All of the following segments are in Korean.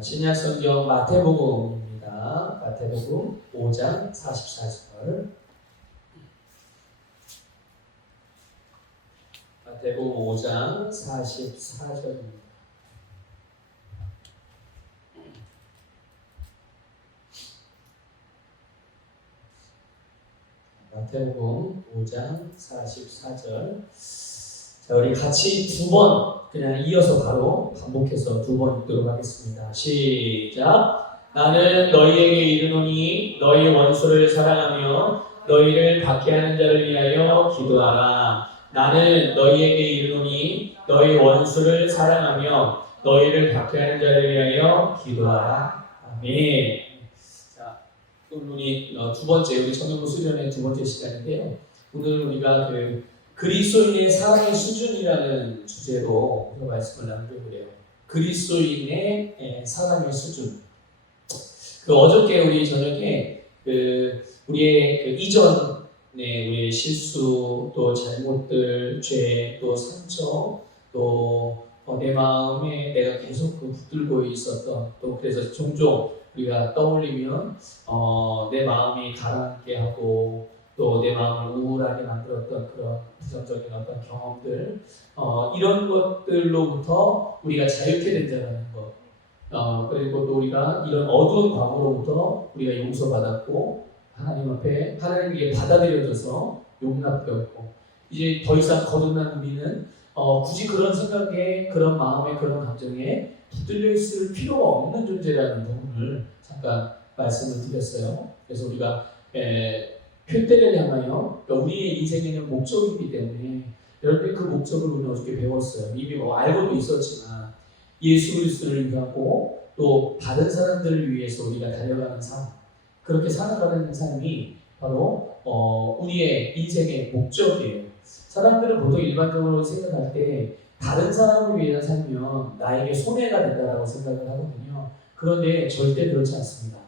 신약 성경 마태복음입니다. 마태복음 5장 44절. 마태복음 5장 44절입니다. 마태복음 5장 44절. 자, 우리 같이 두 번 그냥 이어서 바로 반복해서 두 번 읽도록 하겠습니다. 시작. 나는 너희에게 이르노니 너희 원수를 사랑하며 너희를 박해하는 자를 위하여 기도하라. 나는 너희에게 이르노니 너희 원수를 사랑하며 너희를 박해하는 자를 위하여 기도하라. 아멘. 자, 오늘 우리 두 번째 우리 청년부 수련의 두 번째 시간인데요. 오늘 우리가 그리스도인의 사랑의 수준이라는 주제로 우리가 말씀을 나누려고 해요. 그리스도인의 사랑의 수준. 어저께 우리 저녁에 우리의 이전에 우리의 실수, 또 잘못들, 죄, 또 상처, 또 내 마음에 내가 계속 붙들고 있었던, 또 그래서 종종 우리가 떠올리면 내 마음이 가라앉게 하고 또 내 마음을 우울하게 만들었던 그런 부정적인 어떤 경험들, 이런 것들로부터 우리가 자유케 된다는 것, 그리고 또 우리가 이런 어두운 과거로부터 우리가 용서받았고 하나님 앞에 하나님께 받아들여져서 용납되었고 이제 더 이상 거듭난 우리는 굳이 그런 생각에, 그런 마음에, 그런 감정에 붙들려 있을 필요가 없는 존재라는 부분을 잠깐 말씀을 드렸어요. 그래서 우리가 표대를 향하여 우리의 인생에는 목적이기 때문에 여러분이 그 목적을 우리는 어저께 배웠어요. 이미 알고도 있었지만 예수 그리스도를 위하고 또 다른 사람들을 위해서 우리가 달려가는 삶, 그렇게 살아가는 삶이 바로 우리의 인생의 목적이에요. 사람들은 보통 일반적으로 생각할 때 다른 사람을 위해 살면 나에게 손해가 된다고 생각을 하거든요. 그런데 절대 그렇지 않습니다.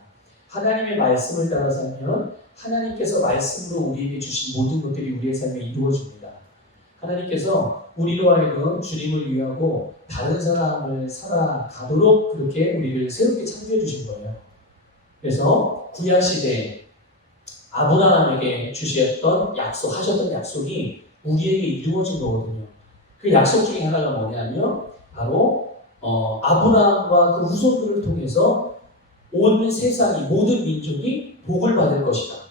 하나님의 말씀을 따라 살면 하나님께서 말씀으로 우리에게 주신 모든 것들이 우리의 삶에 이루어집니다. 하나님께서 우리로 하여금 주님을 위하고 다른 사람을 살아가도록 그렇게 우리를 새롭게 창조해 주신 거예요. 그래서 구약시대에 아브라함에게 주셨던 하셨던 약속이 우리에게 이루어진 거거든요. 그 약속 중에 하나가 뭐냐면 바로 아브라함과 그 후손들을 통해서 온 세상이, 모든 민족이 복을 받을 것이다.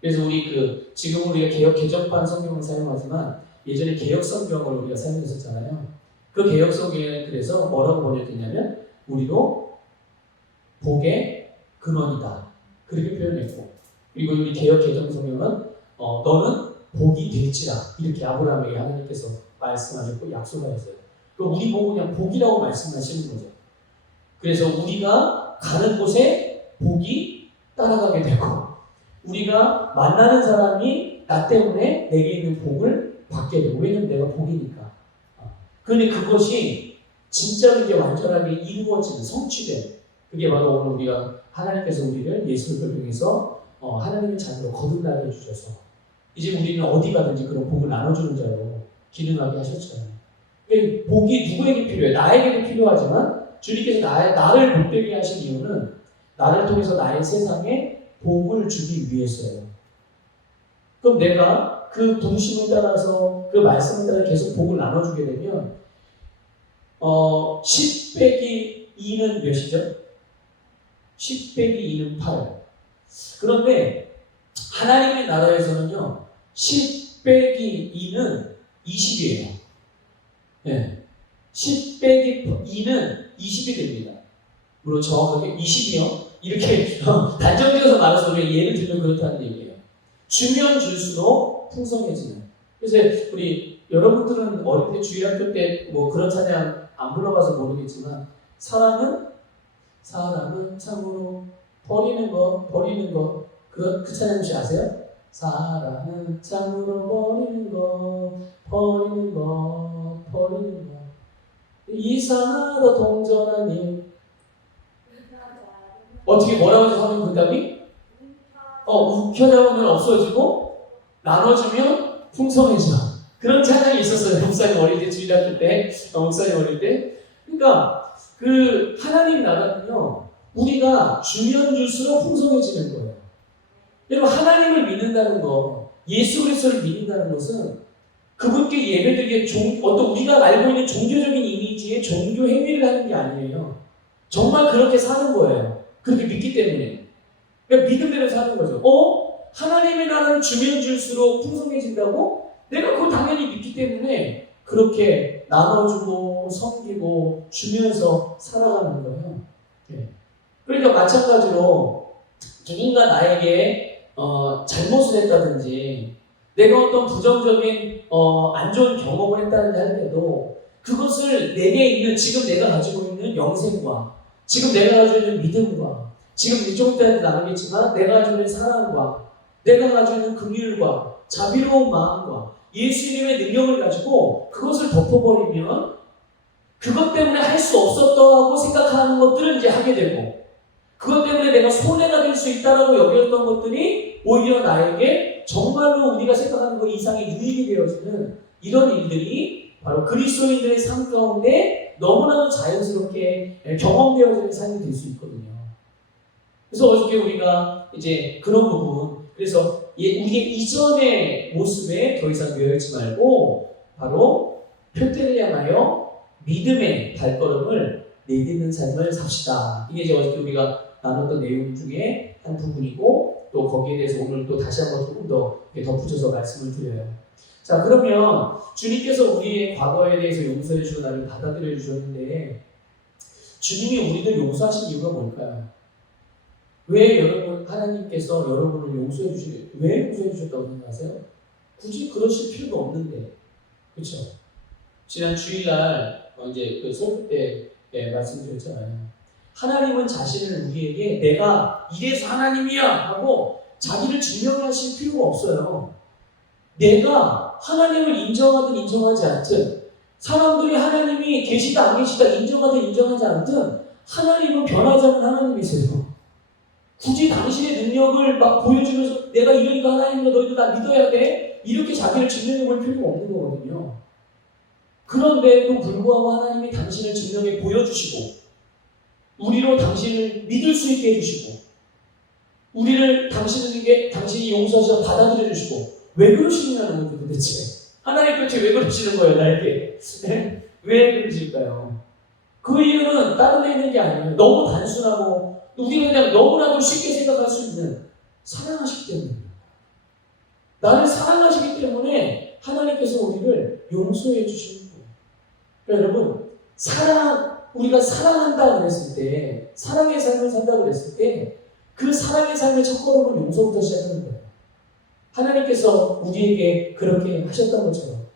그래서 우리 지금 우리가 개정판 성경을 사용하지만 예전에 개역 성경을 우리가 사용했었잖아요. 그 개역 성경에 그래서 뭐라고 번역했냐면 우리도 복의 근원이다. 그렇게 표현했고, 그리고 우리 개역 개정 성경은 너는 복이 될지라 이렇게 아브라함에게 하나님께서 말씀하셨고 약속하셨어요. 우리 보고 그냥 복이라고 말씀하시는 거죠. 그래서 우리가 가는 곳에 복이 따라가게 되고 우리가 만나는 사람이 나 때문에 내게 있는 복을 받게 되고, 왜냐면 내가 복이니까. 그런데 그것이 진짜로 이제 완전하게 이루어지는, 성취된, 그게 바로 오늘 우리가 하나님께서 우리를 예수를 통해서 하나님의 자녀로 거듭나게 해주셔서 이제 우리는 어디 가든지 그런 복을 나눠주는 자로 기능하게 하셨잖아요. 그러니까 복이 누구에게 필요해? 나에게도 필요하지만 주님께서 나를 복되게 하신 이유는 나를 통해서 나의 세상에 복을 주기 위해서예요. 그럼 내가 그 부르심을 따라서 그 말씀을 따라 계속 복을 나눠주게 되면 10 빼기 2는 몇이죠? 10 빼기 2는 8. 그런데 하나님의 나라에서는요 10 빼기 2는 20이에요. 네. 10 빼기 2는 20이 됩니다. 물론 정확하게 20이요. 이렇게 단정지어서 말해서 우리가 예를 들면 그렇다는 얘기예요. 주면 줄수록 풍성해지는. 그래서 우리 여러분들은 어릴 때 주일학교 때 그런 찬양 안 불러봐서 모르겠지만 사랑은 참으로 버리는 것 그 찬양 혹시 아세요? 사랑은 참으로 버리는 것 이사도 동전하니 어떻게 뭐라고 하면 그 답이? 움켜잡으면 없어지고 나눠주면 풍성해져. 그런 찬양이 있었어요. 목사님 어릴 때, 주일학교 때, 목사님 어릴 때. 그러니까 그 하나님 나라는요, 우리가 주면 줄수록 풍성해지는 거예요. 여러분, 하나님을 믿는다는 거, 예수 그리스도를 믿는다는 것은 그분께 예배드리게 어떤 우리가 알고 있는 종교적인 이미지의 종교 행위를 하는 게 아니에요. 정말 그렇게 사는 거예요. 그렇게 믿기 때문에. 그러니까 믿음대로 사는 거죠. 하나님의 나라는 주면 줄수록 풍성해진다고? 내가 그거 당연히 믿기 때문에 그렇게 나눠주고 섬기고 주면서 살아가는 거예요. 네. 그러니까 마찬가지로 누군가 나에게 잘못을 했다든지 내가 어떤 부정적인 안 좋은 경험을 했다든지 할 때도 그것을 내게 있는 지금 내가 가지고 있는 영생과 지금 내가 가지고 있는 믿음과 지금 좀 이따 나누겠지만 내가 가지고 있는 사랑과 내가 가지고 있는 긍휼과 자비로운 마음과 예수님의 능력을 가지고 그것을 덮어버리면 그것 때문에 할 수 없었다고 생각하는 것들을 이제 하게 되고 그것 때문에 내가 손해가 될 수 있다라고 여겼던 것들이 오히려 나에게 정말로 우리가 생각하는 것 이상의 유익이 되어지는 이런 일들이 바로 그리스도인들의 삶 가운데 너무나도 자연스럽게 경험되어지는 삶이 될 수 있거든요. 그래서 어저께 우리가 이제 그런 부분, 그래서 우리의 이전의 모습에 더 이상 매여있지 말고 바로 표대를 향하여 믿음의 발걸음을 내딛는 삶을 삽시다. 이게 이제 어저께 우리가 나눴던 내용 중에 한 부분이고 또 거기에 대해서 오늘 또 다시 한번 조금 더 덧붙여서 말씀을 드려요. 자, 그러면 주님께서 우리의 과거에 대해서 용서해 주고 나를 받아들여 주셨는데 주님이 우리를 용서하신 이유가 뭘까요? 왜 여러분 하나님께서 여러분을 용서해 주셨다고 생각하세요? 굳이 그러실 필요가 없는데, 그렇죠? 지난 주일날 이제 그 설교 때 말씀드렸잖아요. 하나님은 자신을 우리에게 내가 이래서 하나님이야 하고 자기를 증명하실 필요가 없어요. 내가 하나님을 인정하든 인정하지 않든 사람들이 하나님이 계시다 안 계시다 인정하든 인정하지 않든 하나님은 변하지 않는 하나님이세요. 굳이 당신의 능력을 막 보여주면서 내가 이러니까 하나님이다 너희도 나 믿어야 돼 이렇게 자기를 증명해 볼 필요가 없는 거거든요. 그런데도 불구하고 하나님이 당신을 증명해 보여주시고 우리로 당신을 믿을 수 있게 해주시고 우리를 당신이 용서하셔서 받아들여 주시고 왜 그러시냐는 거죠 도대체. 하나님 도대체 왜 그러시는 거예요 나에게? 왜 그러실까요? 그 이유는 다른 데 있는 게 아니에요. 너무 단순하고 우리가 그냥 너무나도 쉽게 생각할 수 있는 사랑하시기 때문에 나를 사랑하시기 때문에 하나님께서 우리를 용서해 주시는 거예요. 그러니까 여러분 우리가 사랑한다 그랬을 때 사랑의 삶을 산다 그랬을 때 그 사랑의 삶의 첫걸음은 용서부터 시작하는 거예요. 하나님께서 우리에게 그렇게 하셨던 것처럼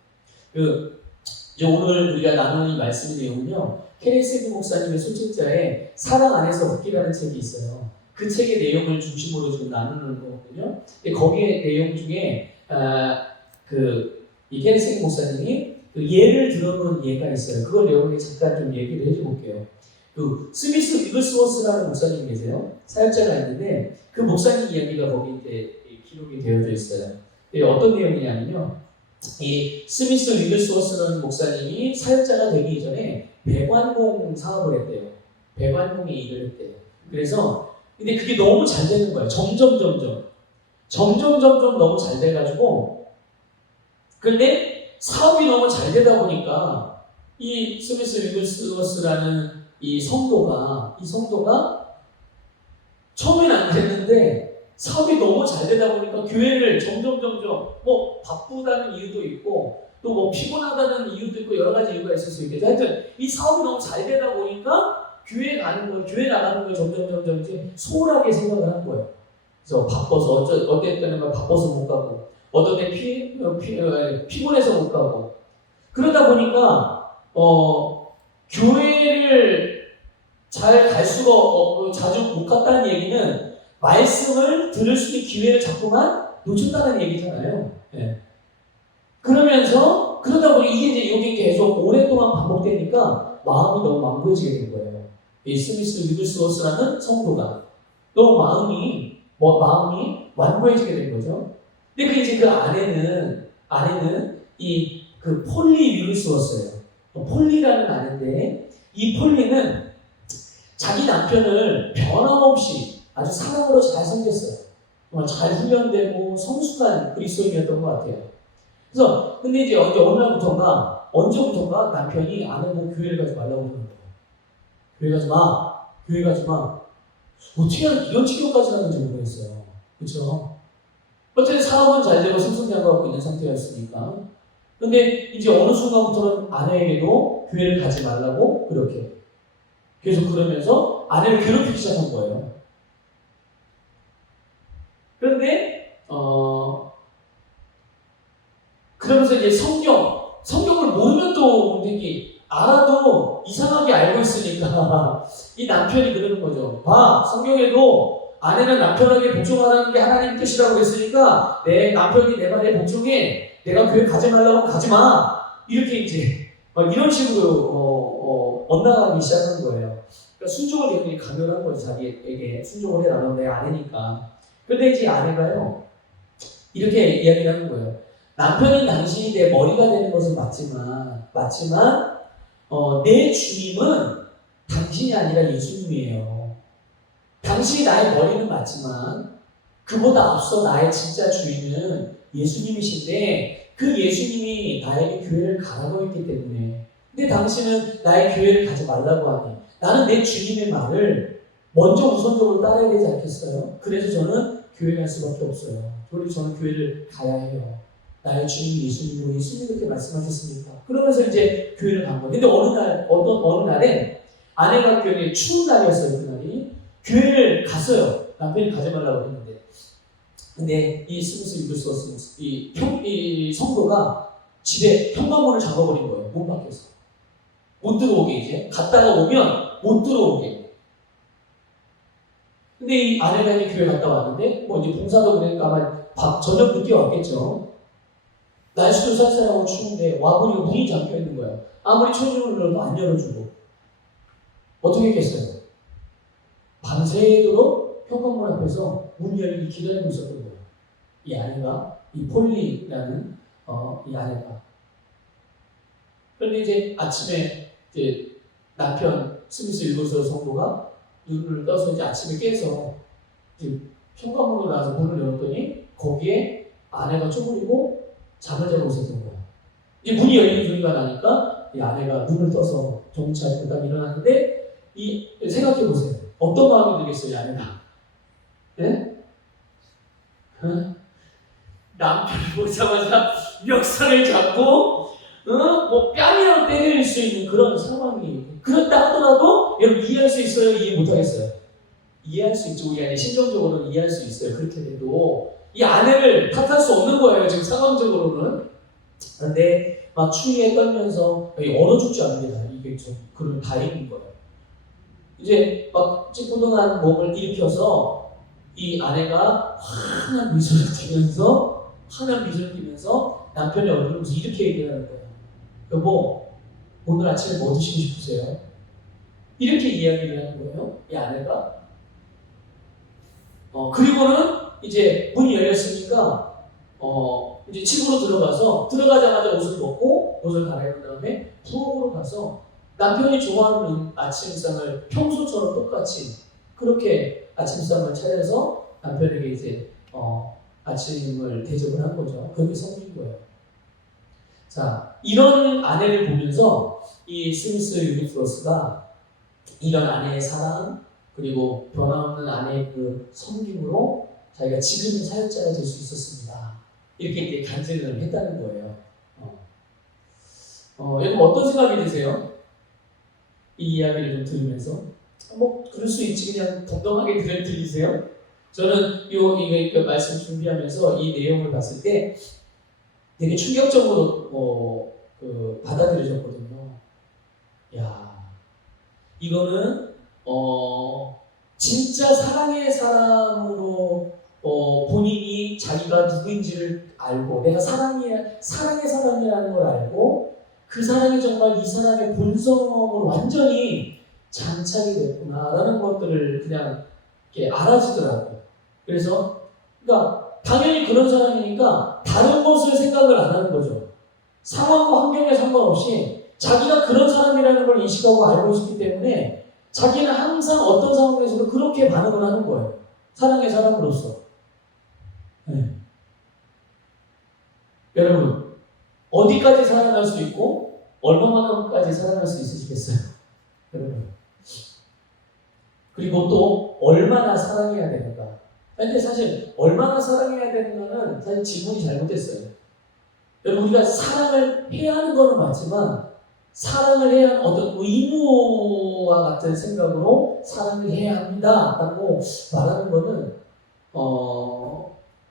이제 오늘 우리가 나누는 이 말씀 내용은요 케네스 목사님의 소책자에 사랑 안에서 걷기라는 책이 있어요. 그 책의 내용을 중심으로 지금 나누는 거거든요. 근데 거기에 내용 중에 이 케네스 목사님이 그 예를 들어놓은 예가 있어요. 그걸 여러분이 잠깐 좀 얘기를 해줘볼게요. 그 스미스 위글스워스라는 목사님이 계세요. 사역자가 있는데 그 목사님 이야기가 거기 이제 기록이 되어져 있어요. 어떤 내용이냐면요. 이 스미스 위글스워스라는 목사님이 사역자가 되기 이전에 배관공 사업을 했대요. 배관공의 일을 했대요. 그래서 근데 그게 너무 잘 되는 거예요. 점점 너무 잘 돼가지고 근데 사업이 너무 잘 되다 보니까 이 스미스 위글스워스라는 이 성도가 처음에는 안 됐는데 사업이 너무 잘 되다 보니까 교회를 점점 뭐 바쁘다는 이유도 있고 또 뭐 피곤하다는 이유도 있고 여러 가지 이유가 있을 수 있겠죠. 하여튼 이 사업이 너무 잘 되다 보니까 교회 나가는 걸 점점 이제 소홀하게 생각을 한 거예요. 그래서 바빠서 어떨 때는 바빠서 못 가고 어떤 때 피곤해서 못 가고 그러다 보니까 교회를 잘 갈 수가 자주 못 갔다는 얘기는 말씀을 들을 수 있는 기회를 자꾸만 놓쳤다는 얘기잖아요. 네. 그러다 보니 이게 계속 오랫동안 반복되니까 마음이 너무 망고해지게 된 거예요. 이 스미스 위글스워스라는 성도가 너무 마음이 완고해지게 된 거죠. 근데 그 아내는 그 폴리 위글스워스예요. 폴리라는 아내인데 이 폴리는 남편을 변함없이 아주 사랑으로 잘 섬겼어요. 정말 잘 훈련되고 성숙한 그리스도인이었던 것 같아요. 그래서 근데 이제 어느 언제부턴가 남편이 아내보고 교회를 가지 말라고 그러는 거예요. 교회 가지 마. 교회 가지 마. 어떻게 이런 치료까지 하는지 모르겠어요. 그렇죠? 어쨌든 사업은 잘 되고 승승장구하고 있는 상태였으니까. 근데 이제 어느 순간부터는 아내에게도 교회를 가지 말라고 그렇게 계속 그러면서 아내를 괴롭히기 시작한 거예요. 그런데 그러면서 이제 성경을 모르면 또 문제기 알아도 이상하게 알고 있으니까 이 남편이 그러는 거죠. 봐, 성경에도 아내는 남편에게 복종하라는 게 하나님 뜻이라고 했으니까 내 남편이 내 말에 복종해. 내가 교회 가지 말라고 하면 가지 마. 이렇게 이제 막 이런 식으로 엇나가기 시작한 거예요. 그러니까 순종을 굉장히 강요한 거죠. 자기에게 순종을 해라. 내 아내니까. 근데 이제 아내가요 이렇게 이야기를 하는 거예요. 남편은 당신이 내 머리가 되는 것은 맞지만 내 주님은 당신이 아니라 예수님이에요. 당신이 나의 머리는 맞지만 그보다 앞서 나의 진짜 주인은 예수님이신데 그 예수님이 나에게 교회를 가라고 했기 때문에 근데 당신은 나의 교회를 가지 말라고 하니 나는 내 주님의 말을 먼저 우선적으로 따라야 되지 않겠어요? 그래서 저는 교회 갈 수밖에 없어요. 그리고 저는 교회를 가야 해요. 나의 주님이 예수님이고 예수님이 그렇게 말씀하셨으니까. 그러면서 이제 교회를 간 거예요. 근데 어느 날엔 아내가 교회에 추운 날이었어요. 그날이. 교회를 갔어요. 남편이 가지 말라고 했는데. 근데 이 스무스 유교스 이 성도가 집에 현관문을 잡아버린 거예요. 문 밖에서. 못 들어오게 이제. 갔다가 오면 못 들어오게. 근데 이 아내가 이제 교회 갔다 왔는데 뭐 이제 봉사도 그러니까 아마 저녁 늦게 왔겠죠. 날씨도 쌀쌀하고 추운데 와보니까 문이 잠겨있는 거야. 아무리 초인종을 눌러도 안 열어주고. 어떻게 했겠어요? 밤새도록 현관문 앞에서 문 열기 기다리고 있었던 거예요. 이 아내가, 이 폴리라는 이 아내가. 그런데 이제 아침에 이제 남편 스미스 일곱살 성도가 눈을 떠서 이제 아침에 깨서 이제 현관문으로 나와서 문을 열었더니 거기에 아내가 쪼그리고 잠을 자고 있었던 거야. 이제 문이 열리는 소리가 나니까 이 아내가 눈을 떠서 정찰 딱 일어났는데 생각해 보세요. 어떤 마음이 들겠어요, 이 아내가? 네? 남편이 보자마자 멱살을 잡고 뭐 뺨이라도 때릴 수 있는 그런 상황이 그렇다 하더라도 여러분 이해할 수 있어요? 이해 못하겠어요? 이해할 수 있죠. 우리 안에 심정적으로는 이해할 수 있어요. 그렇게 돼도 이 아내를 탓할 수 없는 거예요. 지금 상황적으로는. 그런데 막 추위에 떨면서 얼어 죽지 않습니다. 이게 좀 그런 다행인 거예요. 이제 막 찌뿌둥한 몸을 일으켜서 이 아내가 환한 미소를 띠면서 남편의 얼굴을 보면서 이렇게 얘기하는 거예요. 여보, 오늘 아침에 뭐 드시고 싶으세요? 이렇게 이야기를 하는 거예요. 이 아내가. 그리고는 이제 문이 열렸으니까 이제 집으로 들어가자마자 옷을 벗고 옷을 갈아입은 다음에 부엌으로 가서 남편이 좋아하는 아침상을 평소처럼 똑같이 그렇게 아침상을 차려서 남편에게 이제 아침을 대접을 한 거죠. 그렇게 섬긴 거예요. 자, 이런 아내를 보면서 이 스미스 유니프로스가 이런 아내의 사랑 그리고 변함없는 아내의 그 섬김으로 자기가 지금의 사역자가 될 수 있었습니다. 이렇게 이제 간증을 했다는 거예요. 여러분 어떤 생각이 드세요? 이 이야기를 좀 들으면서 뭐 그럴 수 있지 그냥 덤덤하게 들으세요? 저는 이 말씀 준비하면서 이 내용을 봤을 때 되게 충격적으로 받아들여졌거든요. 야, 이거는 진짜 사랑의 사람으로 본인이 자기가 누구인지를 알고 내가 사랑의 사람이라는 걸 알고 그 사랑이 정말 이 사람의 본성으로 완전히 장착이 됐구나라는 것들을 그냥 이렇게 알아지더라고요. 그래서 그러니까 당연히 그런 사람이니까 다른 것을 생각을 안 하는 거죠. 상황과 환경에 상관없이 자기가 그런 사람이라는 걸 인식하고 알고 있기 때문에 자기는 항상 어떤 상황에서도 그렇게 반응을 하는 거예요. 사랑의 사람으로서. 네. 여러분, 어디까지 사랑할 수 있고 얼마만큼까지 사랑할 수 있으시겠어요? 여러분. 그리고 또 얼마나 사랑해야 되는가. 근데 사실 얼마나 사랑해야 되는가는 사실 질문이 잘못됐어요. 여러분, 우리가 사랑을 해야 하는 거는 맞지만 사랑을 해야 하는 어떤 의무와 같은 생각으로 사랑을 해야 합니다 라고 말하는 거는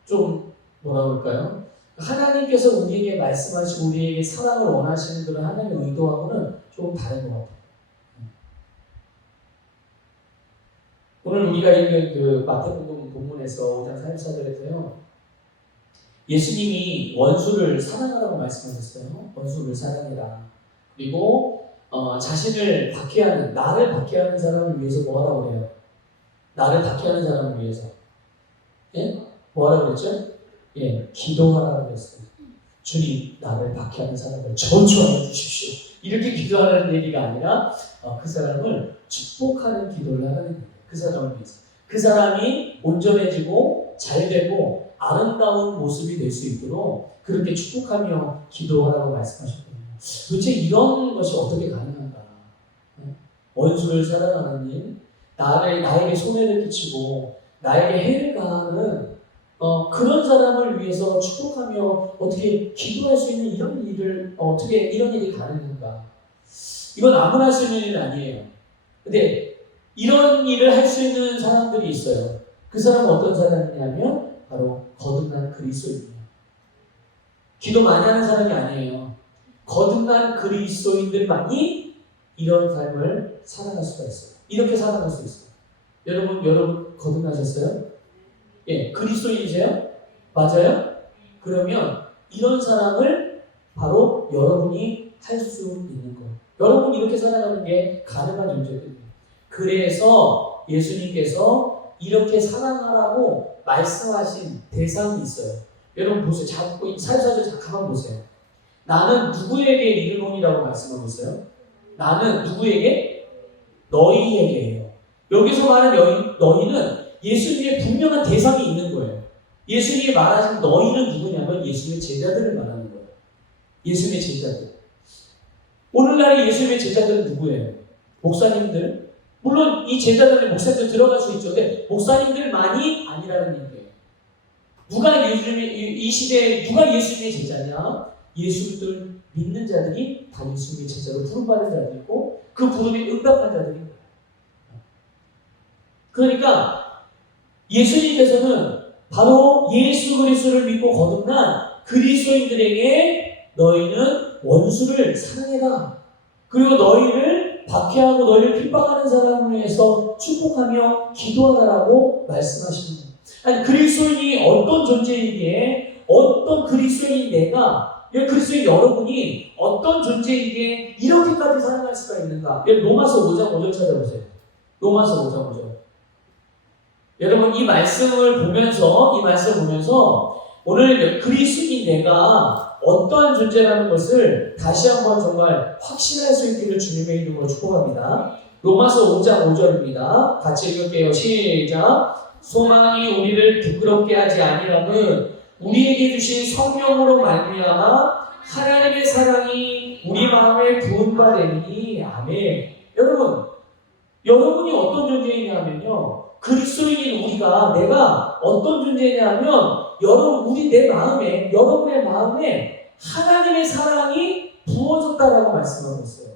좀 뭐라 그럴까요? 하나님께서 우리에게 말씀하시고 우리에게 사랑을 원하시는 그런 하나님의 의도하고는 조금 다른 것 같아요. 오늘 우리가 읽은 그 마태복음 본문에서 5장 44절에서요. 예수님이 원수를 사랑하라고 말씀하셨어요. 원수를 사랑해라. 그리고 자신을 박해하는, 나를 박해하는 사람을 위해서 뭐하라고 그래요? 나를 박해하는 사람을 위해서. 예? 뭐하라고 그랬죠? 예, 기도하라고 그랬어요. 주님, 나를 박해하는 사람을 저주하여 주십시오. 이렇게 기도하는 얘기가 아니라 그 사람을 축복하는 기도를 하라는 거예요. 그 사람을 위해서. 그 사람이 온전해지고 잘되고 아름다운 모습이 될 수 있도록 그렇게 축복하며 기도하라고 말씀하셨거든요. 도대체 이런 것이 어떻게 가능한가? 원수를 사랑하는 일, 나에게 손해를 끼치고 나에게 해를 가하는 그런 사람을 위해서 축복하며 어떻게 기도할 수 있는 이런 일을 어떻게 이런 일이 가능한가? 이건 아무나 할 수 있는 일은 아니에요. 근데 이런 일을 할 수 있는 사람들이 있어요. 그 사람은 어떤 사람이냐면 바로 거듭난 그리스도인이에요. 기도 많이 하는 사람이 아니에요. 거듭난 그리스도인들만이 이런 삶을 살아갈 수가 있어요. 이렇게 살아갈 수 있어요. 여러분 거듭나셨어요? 예, 그리스도인이세요? 맞아요? 그러면 이런 사람을 바로 여러분이 할 수 있는 거예요. 여러분이 이렇게 살아가는 게 가능한 존재들이에요. 그래서 예수님께서 이렇게 사랑하라고 말씀하신 대상이 있어요. 여러분 보세요. 자꾸 사사절 잠깐만 보세요. 나는 누구에게 이르노니라고 말씀하고 있어요? 나는 누구에게? 너희에게예요. 여기서 말하는 너희는 예수님의 분명한 대상이 있는 거예요. 예수님이 말하신 너희는 누구냐면 예수님의 제자들을 말하는 거예요. 예수님의 제자들. 오늘날의 예수님의 제자들은 누구예요? 목사님들. 물론 이 제자들의 목사님들 들어갈 수 있죠. 근데 목사님들만이 아니라는 얘기예요. 누가 이 시대에 누가 예수님의 제자냐? 예수를 믿는 자들이 다 예수님의 제자로 부름받은 자들이고 그 부름에 응답한 자들인 거예요. 그러니까 예수님께서는 바로 예수 그리스도를 믿고 거듭난 그리스도인들에게 너희는 원수를 사랑해라. 그리고 너희를 박해하고 너희를 핍박하는 사람을 위해서 축복하며 기도하라고 말씀하시는 거예요. 아니 그리스도인이 어떤 존재이기에 어떤 그리스도인 내가 그리스도인 여러분이 어떤 존재이기에 이렇게까지 살아갈 수가 있는가? 로마서 5장 5절 찾아보세요. 로마서 5장 5절. 여러분 이 말씀을 보면서 오늘 그리스도인 내가 어떠한 존재라는 것을 다시 한번 정말 확신할 수 있기를 주님의 이름으로 축복합니다. 로마서 5장 5절입니다. 같이 읽을게요. 시작. 소망이 우리를 부끄럽게 하지 아니함은 우리에게 주신 성령으로 말미암아 하나님의 사랑이 우리 마음에 부은 바 되니 아멘. 여러분이 어떤 존재이냐면요. 그리스도인인 우리가 내가 어떤 존재냐면 여러분의 마음에 하나님의 사랑이 부어졌다라고 말씀하고 있어요.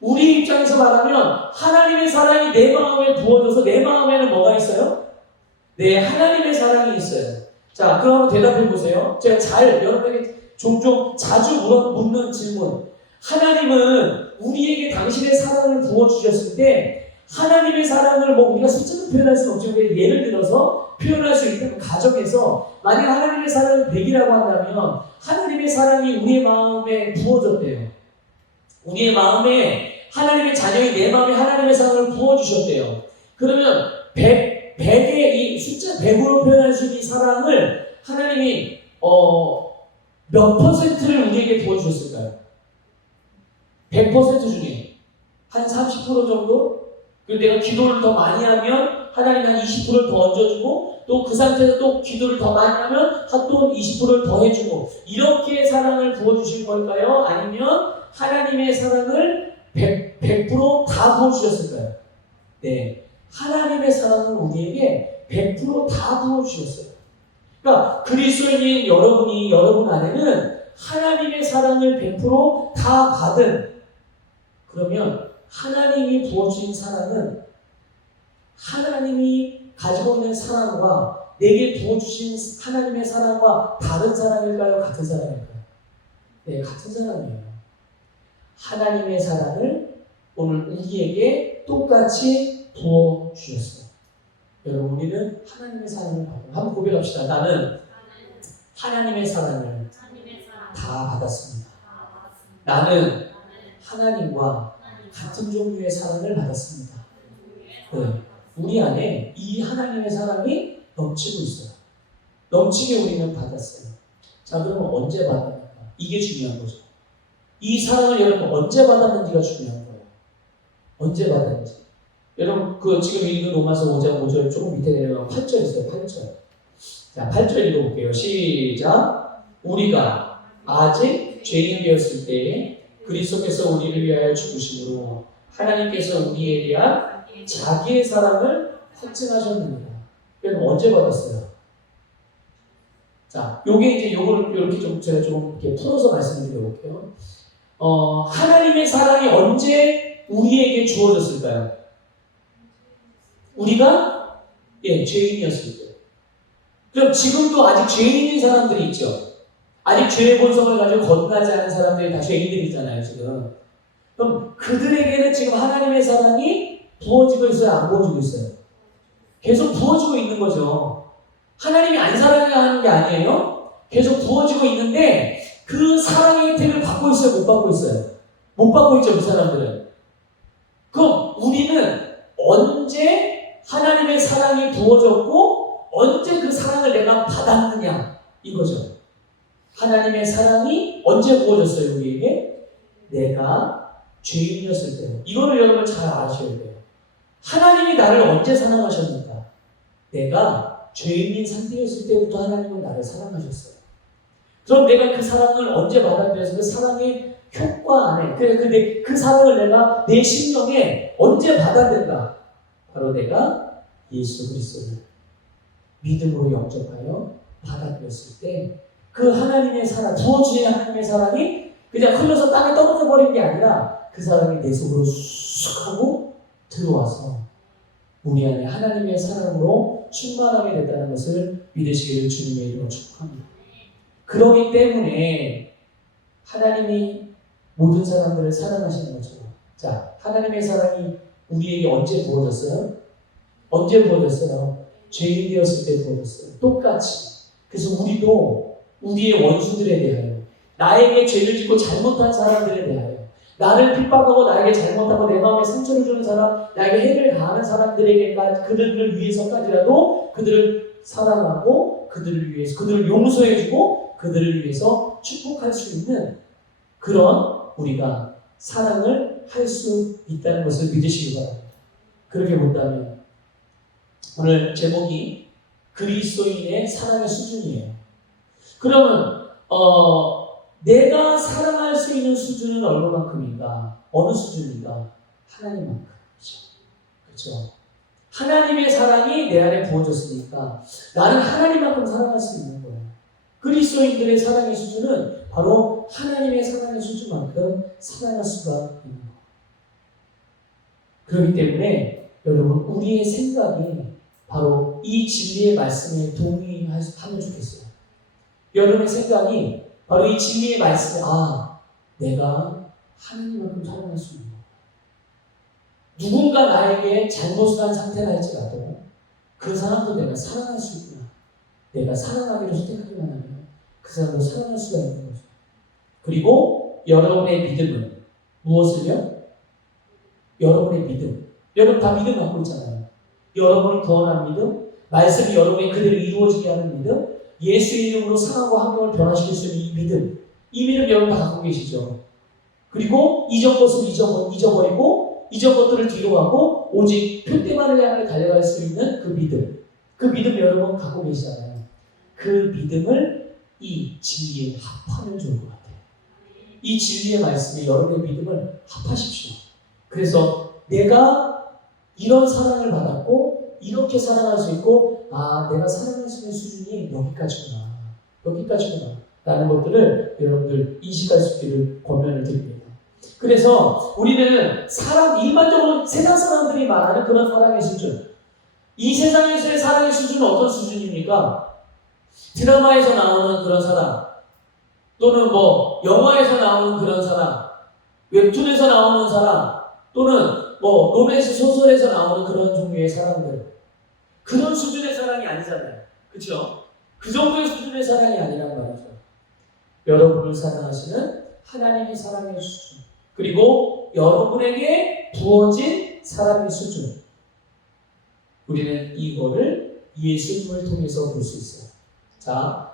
우리 입장에서 말하면 하나님의 사랑이 내 마음에 부어져서 내 마음에는 뭐가 있어요? 네, 하나님의 사랑이 있어요. 자, 그럼 한번 대답해 보세요. 제가 여러분에게 종종 자주 묻는 질문. 하나님은 우리에게 당신의 사랑을 부어주셨을 때 하나님의 사랑을 우리가 숫자로 표현할 수는 없지만 예를 들어서 표현할 수 있다면 가정에서 만약 하나님의 사랑을 100이라고 한다면 하나님의 사랑이 우리의 마음에 부어졌대요. 우리의 마음에 하나님의 자녀인 내 마음에 하나님의 사랑을 부어주셨대요. 그러면 100의 이 숫자 100으로 표현할 수 있는 사랑을 하나님이 몇 퍼센트를 우리에게 부어주셨을까요? 100% 중에 한 30% 정도? 그리고 내가 기도를 더 많이 하면 하나님이 한 20%를 더 얹어주고 또 그 상태에서 또 기도를 더 많이 하면 또 20%를 더 해주고 이렇게 사랑을 부어주신 걸까요? 아니면 하나님의 사랑을 100%다 부어주셨을까요? 네, 하나님의 사랑을 우리에게 100%다 부어주셨어요. 그러니까 그리스도인인 여러분 안에는 하나님의 사랑을 100%다 받은, 그러면 하나님이 부어주신 사랑은 하나님이 가지고 있는 사랑과 내게 부어주신 하나님의 사랑과 다른 사랑일까요? 같은 사랑일까요? 네, 같은 사랑이에요. 하나님의 사랑을 오늘 우리에게 똑같이 부어주셨어요. 여러분, 우리는 하나님의 사랑을 받고, 한번 고백합시다. 나는 하나님의 사랑을 다 받았습니다. 나는 하나님과 같은 종류의 사랑을 받았습니다. 네. 우리 안에 이 하나님의 사랑이 넘치고 있어요. 넘치게 우리는 받았어요. 자, 그러면 언제 받았는가? 이게 중요한 거죠. 이 사랑을 여러분 언제 받았는지가 중요한 거예요. 언제 받았는지. 여러분, 지금 읽은 로마서 5장 5절 조금 밑에 내려가면 8절 있어요. 8절. 자, 8절 읽어볼게요. 시작. 우리가 아직 죄인이 되었을 때에 그리스도께서 우리를 위하여 죽으심으로 하나님께서 우리에 대한 자기의 사랑을 확증하셨습니다. 여러분, 언제 받았어요? 자, 요게 이제 요거를 이렇게 좀 제가 좀 이렇게 풀어서 말씀드려볼게요. 하나님의 사랑이 언제 우리에게 주어졌을까요? 우리가 죄인이었을 때. 그럼 지금도 아직 죄인인 사람들이 있죠. 아직 죄의 본성을 가지고 거듭나지 않은 사람들이 다 죄인들이잖아요, 지금. 그럼 그들에게는 지금 하나님의 사랑이 부어지고 있어요, 안 부어지고 있어요? 계속 부어지고 있는 거죠. 하나님이 안 사랑하는 게 아니에요. 계속 부어지고 있는데 그 사랑의 혜택을 받고 있어요, 못 받고 있어요? 못 받고 있죠, 그 사람들은. 그럼 우리는 언제 하나님의 사랑이 부어졌고 언제 그 사랑을 내가 받았느냐, 이거죠. 하나님의 사랑이 언제 부어졌어요, 우리에게? 내가 죄인이었을 때. 이거를 여러분 잘 아셔야 돼요. 하나님이 나를 언제 사랑하셨는가? 내가 죄인인 상태였을 때부터 하나님은 나를 사랑하셨어요. 그럼 내가 그 사랑을 언제 받았는지, 그 사랑의 효과 안에, 근데 그 사랑을 내가 내 심령에 언제 받았는가? 바로 내가 예수 그리스도를 믿음으로 영접하여 받아들였을 때 그 하나님의 사랑, 부어주신 하나님의 사랑이 그냥 흘러서 땅에 떨어져 버린 게 아니라 그 사랑이 내 속으로 쑥 하고 들어와서 우리 안에 하나님의 사랑으로 충만하게 됐다는 것을 믿으시기를 주님의 이름으로 축복합니다. 그러기 때문에 하나님이 모든 사람들을 사랑하시는 것처럼, 자, 하나님의 사랑이 우리에게 언제 부어졌어요? 언제 부어졌어요? 죄인 되었을 때 부어졌어요. 똑같이. 그래서 우리도 우리의 원수들에 대하여, 나에게 죄를 짓고 잘못한 사람들에 대하여, 나를 핍박하고 나에게 잘못하고 내 마음에 상처를 주는 사람, 나에게 해를 가하는 사람들에게까지, 그들을 위해서까지라도 그들을 사랑하고 그들을 위해서, 그들을 용서해주고 그들을 위해서 축복할 수 있는 그런 우리가 사랑을 할 수 있다는 것을 믿으시기 바랍니다. 그렇게 본다면 오늘 제목이 그리스도인의 사랑의 수준이에요. 그러면 내가 사랑할 수 있는 수준은 얼마만큼인가? 어느 수준인가? 하나님만큼이죠. 그렇죠? 하나님의 사랑이 내 안에 부어졌으니까 나는 하나님만큼 사랑할 수 있는 거예요. 그리스도인들의 사랑의 수준은 바로 하나님의 사랑의 수준만큼 사랑할 수가 있는 거예요. 그렇기 때문에 여러분, 우리의 생각이 바로 이 진리의 말씀에 동의하면 좋겠어요. 여러분의 생각이 바로 이 진리의 말씀에, 내가 하나님만큼 사랑할 수 있는 거야. 누군가 나에게 잘못을 한 상태라 할지라도 그 사람도 내가 사랑할 수 있구나. 내가 사랑하기를 선택하기만 하면 그 사람도 사랑할 수가 있는 거죠. 그리고 여러분의 믿음은 무엇을요? 여러분의 믿음. 여러분 다 믿음 갖고 있잖아요. 여러분을 구원한 믿음, 말씀이 여러분의 그대로 이루어지게 하는 믿음, 예수의 이름으로 상하고 환경을 변화시킬 수 있는 이 믿음, 이 믿음 여러분 다 갖고 계시죠. 그리고 이전 것을 잊어버리고 이전 것들을 뒤로 하고 오직 표대만을 향해 달려갈 수 있는 그 믿음 여러분 갖고 계시잖아요. 그 믿음을 이 진리에 합하면 좋을 것 같아요. 이 진리의 말씀에 여러분의 믿음을 합하십시오. 그래서 내가 이런 사랑을 받았고 이렇게 사랑할 수 있고 내가 사랑할 수 있는 수준이 여기까지구나 라는 것들을 여러분들 인식할 수 있기를 권면을 드립니다. 그래서 우리는 일반적으로 세상 사람들이 말하는 그런 사랑의 수준, 이 세상에서의 사랑의 수준은 어떤 수준입니까? 드라마에서 나오는 그런 사랑, 또는 영화에서 나오는 그런 사랑, 웹툰에서 나오는 사랑, 또는 로맨스 소설에서 나오는 그런 종류의 사랑들, 그런 수준의 사랑이 아니잖아요. 그렇죠? 그 정도의 수준의 사랑이 아니란 말이죠. 여러분을 사랑하시는 하나님의 사랑의 수준, 그리고 여러분에게 부어진 사랑의 수준, 우리는 이거를 예수님을 통해서 볼 수 있어요. 자,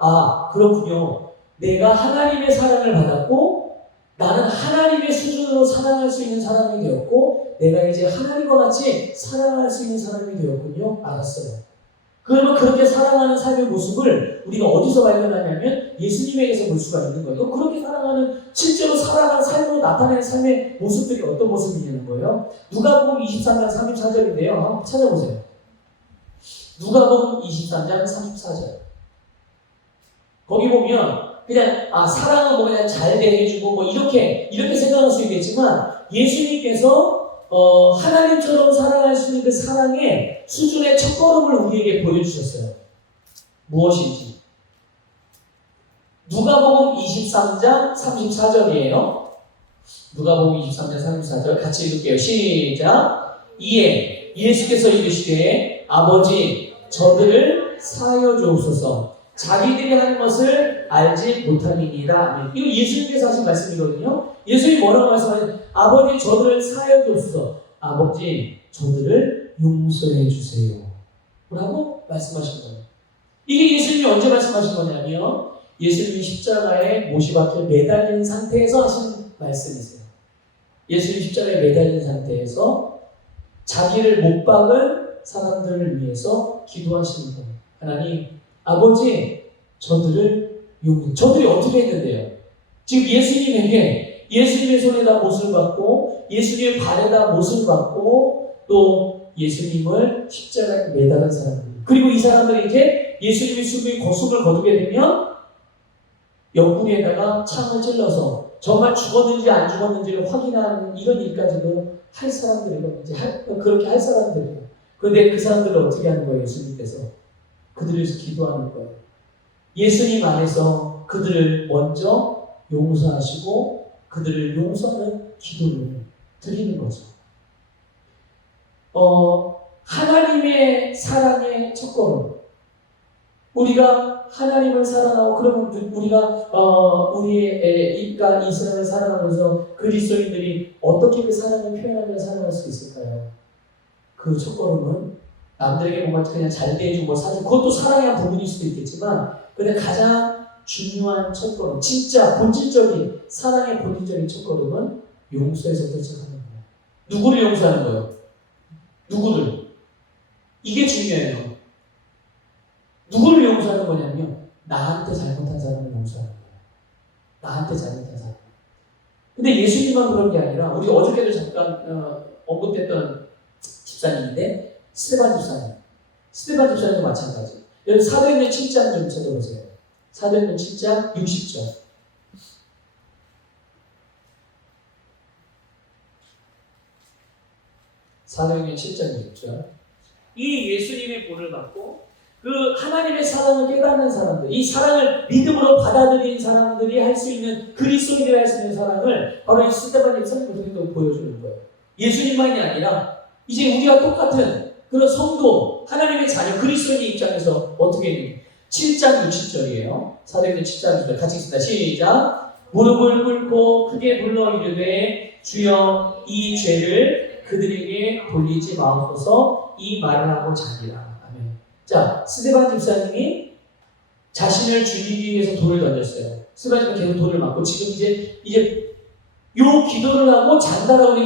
그렇군요. 내가 하나님의 사랑을 받았고 나는 하나님의 수준으로 사랑할 수 있는 사람이 되었고 내가 이제 하나님과 같이 사랑할 수 있는 사람이 되었군요. 알았어요. 그러면 그렇게 사랑하는 삶의 모습을 우리가 어디서 발견하냐면 예수님에게서 볼 수가 있는 거예요. 그렇게 사랑하는, 실제로 사랑하는 삶으로 나타내는 삶의 모습들이 어떤 모습이냐는 거예요. 누가복음 23장 34절인데요. 한번 찾아보세요. 누가복음 23장 34절. 거기 보면 그냥 사랑은 그냥 잘 대해주고 이렇게 생각할 수 있겠지만 예수님께서 하나님처럼 사랑할 수 있는 그 사랑의 수준의 첫걸음을 우리에게 보여주셨어요. 무엇인지. 누가복음 23장 34절이에요. 누가복음 23장 34절 같이 읽을게요. 시작. 이에 예수께서 이르시되 아버지 저들을 사하여 주옵소서. 자기들이 하는 것을 알지 못함이니라. 이거 예수님께서 하신 말씀이거든요. 예수님이 뭐라고 말씀하셨어요? 아버지 저들을 사하여 주옵소서. 아버지 저들을 용서해 주세요 라고 말씀하신 거예요. 이게 예수님이 언제 말씀하신 거냐면 예수님이 십자가에 못이 매달린 상태에서 하신 말씀이세요. 예수님이 십자가에 매달린 상태에서 자기를 못 박은 사람들을 위해서 기도하시는 거예요. 하나님 아버지 저들이 어떻게 했는데요? 지금 예수님의 손에다 못을 받고 예수님의 발에다 못을 받고 또 예수님을 십자가에 매달은 사람들, 그리고 이 사람들이 이제 예수님의 숨을 거두게 되면 옆구리에다가 창을 찔러서 정말 죽었는지 안 죽었는지를 확인하는 이런 일까지도 할 사람들이고 그렇게 할 사람들이고, 그런데 그 사람들을 어떻게 하는 거예요? 예수님께서 그들을 위해서 기도하는 거예요. 예수님 안에서 그들을 먼저 용서하시고 그들을 용서하는 기도를 드리는 거죠. 하나님의 사랑의 첫걸음. 우리가 하나님을 사랑하고 그러면 우리가 우리의 이가 이스라엘을 사랑하면서 그리스도인들이 어떻게 그 사랑을 표현하며 사랑할 수 있을까요? 그 첫걸음은 남들에게 뭔가 그냥 잘 대해주고 사실 그것도 사랑의 한 부분일 수도 있겠지만, 근데 가장 중요한 첫걸음, 진짜 본질적인 사랑의 본질적인 첫걸음은 용서에서부터 시작하는 거예요. 누구를 용서하는 거예요? 누구를? 이게 중요해요. 누구를 용서하는 거냐면요, 나한테 잘못한 사람을 용서하는 거예요. 나한테 잘못한 사람. 근데 예수님만 그런 게 아니라 우리 어저께도 잠깐 언급했던 집사님인데 스테반 집사님도 마찬가지. 여기 사도행전 7장 좀 찾아보세요. 사도행전 7장 60절. 사도행전 7장 60절. 이 예수님의 본을 받고 그 하나님의 사랑을 깨닫는 사람들, 이 사랑을 믿음으로 받아들인 사람들이 할 수 있는, 그리스도인들이 할 수 있는 사랑을 바로 이 스테반 집사님을 통해 보여주는 거예요. 예수님만이 아니라 이제 우리가 똑같은 그런 성도, 하나님의 자녀, 그리스도인의 입장에서 어떻게 해야 돼요? 7장 60절이에요. 사도행전 7장 60절 같이 읽습니다. 시작. 무릎을 꿇고 크게 불러 이르되 주여 이 죄를 그들에게 돌리지 마옵소서. 이 말을 하고 자기라. 아멘. 자, 스데반 집사님이 자신을 죽이기 위해서 돌을 던졌어요. 스데반 집사님이 계속 돌을 맞고 지금 이제 요 기도를 하고 잔다라고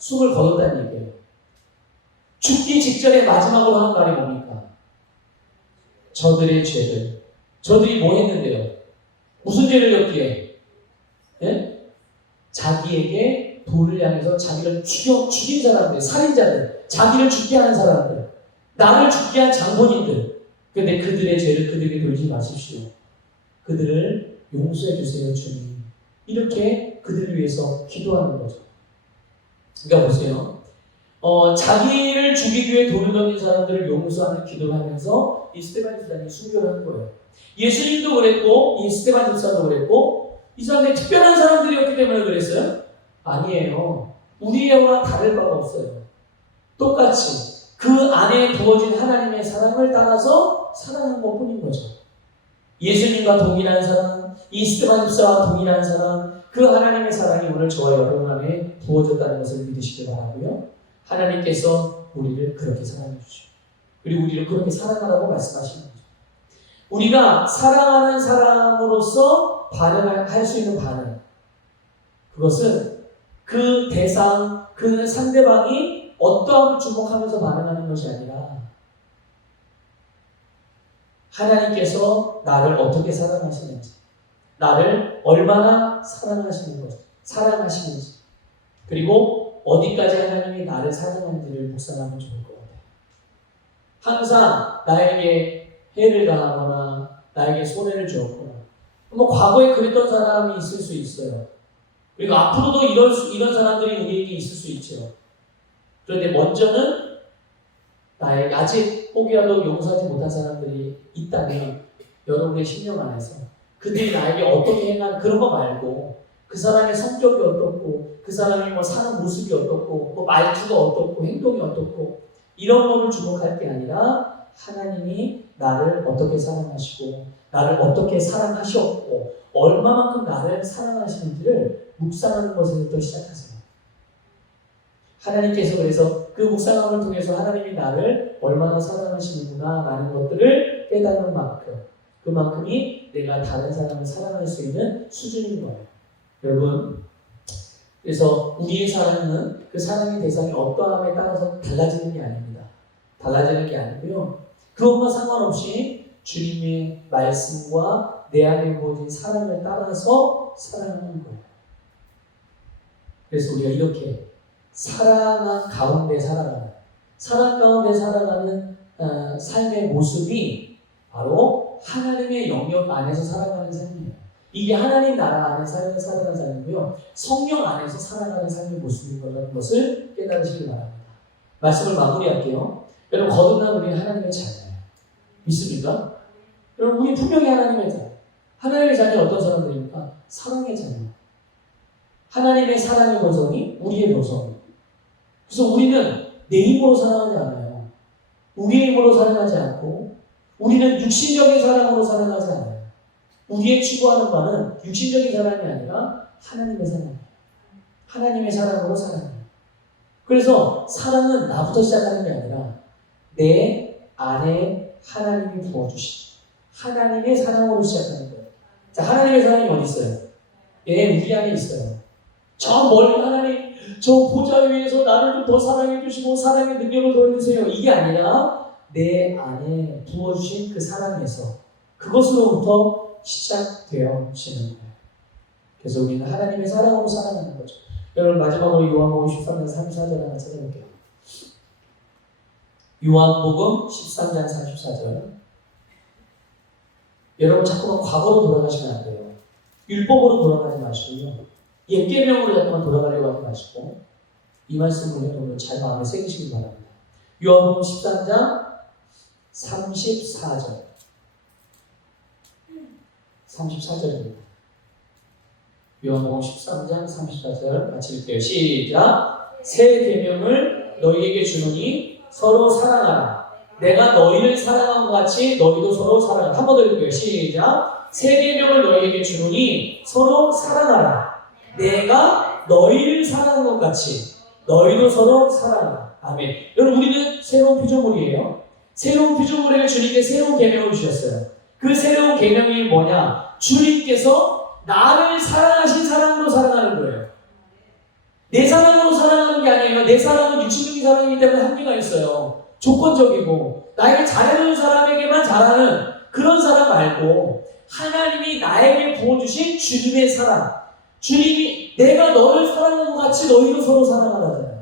숨을 거뒀다는 얘기예요. 죽기 직전에 마지막으로 한 말이 뭡니까? 저들의 죄들. 저들이 뭐 했는데요? 무슨 죄를 졌기에? 예? 자기에게 돌을 향해서 자기를 죽인 사람들, 살인자들, 자기를 죽게 하는 사람들, 나를 죽게 한 장본인들. 근데 그들의 죄를 그들에게 돌지 마십시오. 그들을 용서해 주세요, 주님. 이렇게 그들을 위해서 기도하는 거죠. 그러니까 보세요. 자기를 죽이기 위해 돌을 던진 사람들을 용서하는 기도를 하면서 이 스데반 집사님이 순교를 한 거예요. 예수님도 그랬고, 이 스데반 집사도 그랬고, 이 사람들이 특별한 사람들이었기 때문에 그랬어요? 아니에요. 우리와 다를 바가 없어요. 똑같이 그 안에 부어진 하나님의 사랑을 따라서 사랑한 것 뿐인 거죠. 예수님과 동일한 사랑, 이 스데반 집사와 동일한 사랑, 그 하나님의 사랑이 오늘 저와 여러분 안에 부어졌다는 것을 믿으시길 바라고요. 하나님께서 우리를 그렇게 사랑해 주시고, 그리고 우리를 그렇게 사랑하라고 말씀하시는 거죠. 우리가 사랑하는 사람으로서 반응할 수 있는 반응, 그것은 그 대상, 그 상대방이 어떠함을 주목하면서 반응하는 것이 아니라 하나님께서 나를 어떻게 사랑하시는지, 나를 얼마나 사랑하시는지, 그리고 어디까지 하나님이 나를 사랑하는지를 묵상하면 좋을 것 같아요. 항상 나에게 해를 가하거나 나에게 손해를 주었거나, 과거에 그랬던 사람이 있을 수 있어요. 그리고 앞으로도 이런 사람들이 우리에게 있을 수 있죠. 그런데 먼저는 나에게 아직 혹이라도 용서하지 못한 사람들이 있다면 여러분의 심령 안에서 그들이 나에게 어떻게 행한 그런 거 말고, 그 사람의 성격이 어떻고, 그 사람이 사는 모습이 어떻고, 말투가 어떻고, 행동이 어떻고, 이런 거를 주목할 게 아니라 하나님이 나를 어떻게 사랑하시고, 나를 어떻게 사랑하셨고, 얼마만큼 나를 사랑하시는지를 묵상하는 것에부터 시작하세요. 하나님께서 그래서 그 묵상함을 통해서 하나님이 나를 얼마나 사랑하시는구나 라는 것들을 깨닫는 만큼, 그만큼이 내가 다른 사람을 사랑할 수 있는 수준인 거예요. 여러분, 그래서 우리의 사랑은 그 사랑의 대상이 어떠함에 따라서 달라지는 게 아닙니다. 달라지는 게 아니고요. 그것과 상관없이 주님의 말씀과 내 안에 부어진 사랑을 따라서 사랑하는 거예요. 그래서 우리가 이렇게 사랑 가운데 살아가는 삶의 모습이 바로 하나님의 영역 안에서 살아가는 삶이에요. 이게 하나님 나라 안에 살아가는 삶이고요. 성령 안에서 살아가는 삶의 모습인 거라는 것을 깨달으시기 바랍니다. 말씀을 마무리할게요. 여러분, 거듭난 우리는 하나님의 자녀예요. 믿습니까? 여러분, 우리 분명히 하나님의 자녀. 하나님의 자녀는 어떤 사람들입니까? 사랑의 자녀. 하나님의 사랑의 보성이 우리의 보성이에요. 그래서 우리는 내 힘으로 사랑하지 않아요. 우리의 힘으로 사랑하지 않고, 우리는 육신적인 사랑으로 사랑하지 않아요. 우리의 추구하는 바는 육신적인 사랑이 아니라 하나님의 사랑이에요. 하나님의 사랑으로 사랑해요. 그래서 사랑은 나부터 시작하는 게 아니라 내 안에 하나님이 부어주신 하나님의 사랑으로 시작하는 거예요. 자, 하나님의 사랑이 어디 있어요? 우리 안에 있어요. 저 멀리 하나님, 저 보좌 위에서 나를 좀 더 사랑해 주시고 사랑의 능력을 더해주세요. 이게 아니라 내 안에 부어주신 그 사랑에서, 그것으로부터 시작되어지는 거예요. 그래서 우리는 하나님의 사랑으로 살아가는 거죠. 여러분, 마지막으로 요한복음 13장 34절 하나 찾아볼게요. 요한복음 13장 34절. 여러분, 자꾸만 과거로 돌아가시면 안 돼요. 율법으로 돌아가지 마시고요. 옛 계명으로 자꾸만 돌아가려고 하지 마시고, 이 말씀을 여러분 잘 마음에 새기시기 바랍니다. 요한복음 13장 34절. 34절입니다. 요한복음 13장 34절 같이 읽게요. 시작. 새 계명을 너희에게 주노니 서로 사랑하라. 내가 너희를 사랑한 것 같이 너희도 서로 사랑하라. 한 번 더 읽게요. 시작. 새 계명을 너희에게 주노니 서로 사랑하라. 내가 너희를 사랑한 것 같이 너희도 서로 사랑하라. 아멘. 여러분, 우리는 새로운 피조물이에요. 새로운 피조물에게 주님께 새로운 계명을 주셨어요. 그 새로운 계명이 뭐냐? 주님께서 나를 사랑하신 사랑으로 사랑하는 거예요. 내 사랑으로 사랑하는 게 아니에요. 내 사랑은 육신적인 사랑이기 때문에 한계가 있어요. 조건적이고 나에게 잘해주는 사람에게만 잘하는 그런 사랑 말고 하나님이 나에게 부어주신 주님의 사랑, 주님이 내가 너를 사랑한 것 같이 너희도 서로 사랑하라잖아요.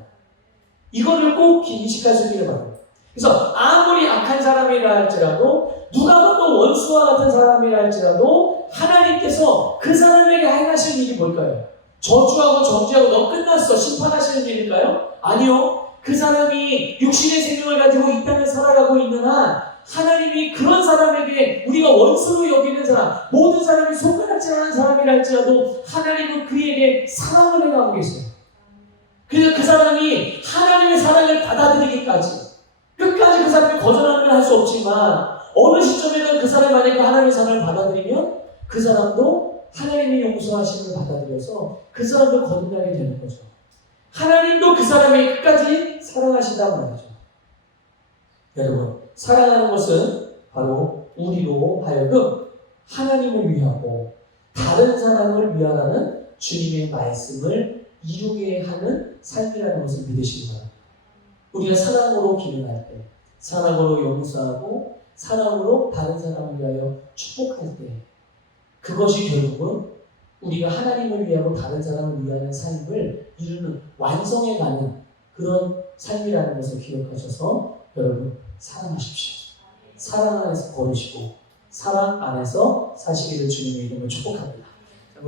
이거를 꼭 인식하시기를 바랍니다. 그래서 아무리 악한 사람이라 할지라도 누가 봐도 원수와 같은 사람이라 할지라도 하나님께서 그 사람에게 행하시는 일이 뭘까요? 저주하고 정죄하고 너 끝났어 심판하시는 일일까요? 아니요. 그 사람이 육신의 생명을 가지고 이 땅에 살아가고 있는 한 하나님이 그런 사람에게 우리가 원수로 여기는 사람, 모든 사람이 손가락질하는 사람이라 할지라도 하나님은 그에게 사랑을 행하고 계세요. 그래서 그 사람이 하나님의 사랑을 받아들이기까지 끝까지 그 사람이 거절하는 건 할 수 없지만 어느 시점에는 그 사람이 만약에 하나님의 사랑을 받아들이면 그 사람도 하나님의 용서하심을 받아들여서 그 사람도 거듭나게 되는 거죠. 하나님도 그 사람이 끝까지 사랑하신다고 말이죠. 여러분, 사랑하는 것은 바로 우리로 하여금 하나님을 위하고 다른 사람을 위하라는 주님의 말씀을 이루게 하는 삶이라는 것을 믿으시기 바랍니다. 우리가 사랑으로 기능할 때, 사랑으로 용서하고 사랑으로 다른 사람을 위하여 축복할 때 그것이 결국은 우리가 하나님을 위하고 다른 사람을 위하는 삶을 이루는 완성해 가는 그런 삶이라는 것을 기억하셔서 여러분 사랑하십시오. 사랑 안에서 걸으시고 사랑 안에서 사시기를 주님의 이름으로 축복합니다.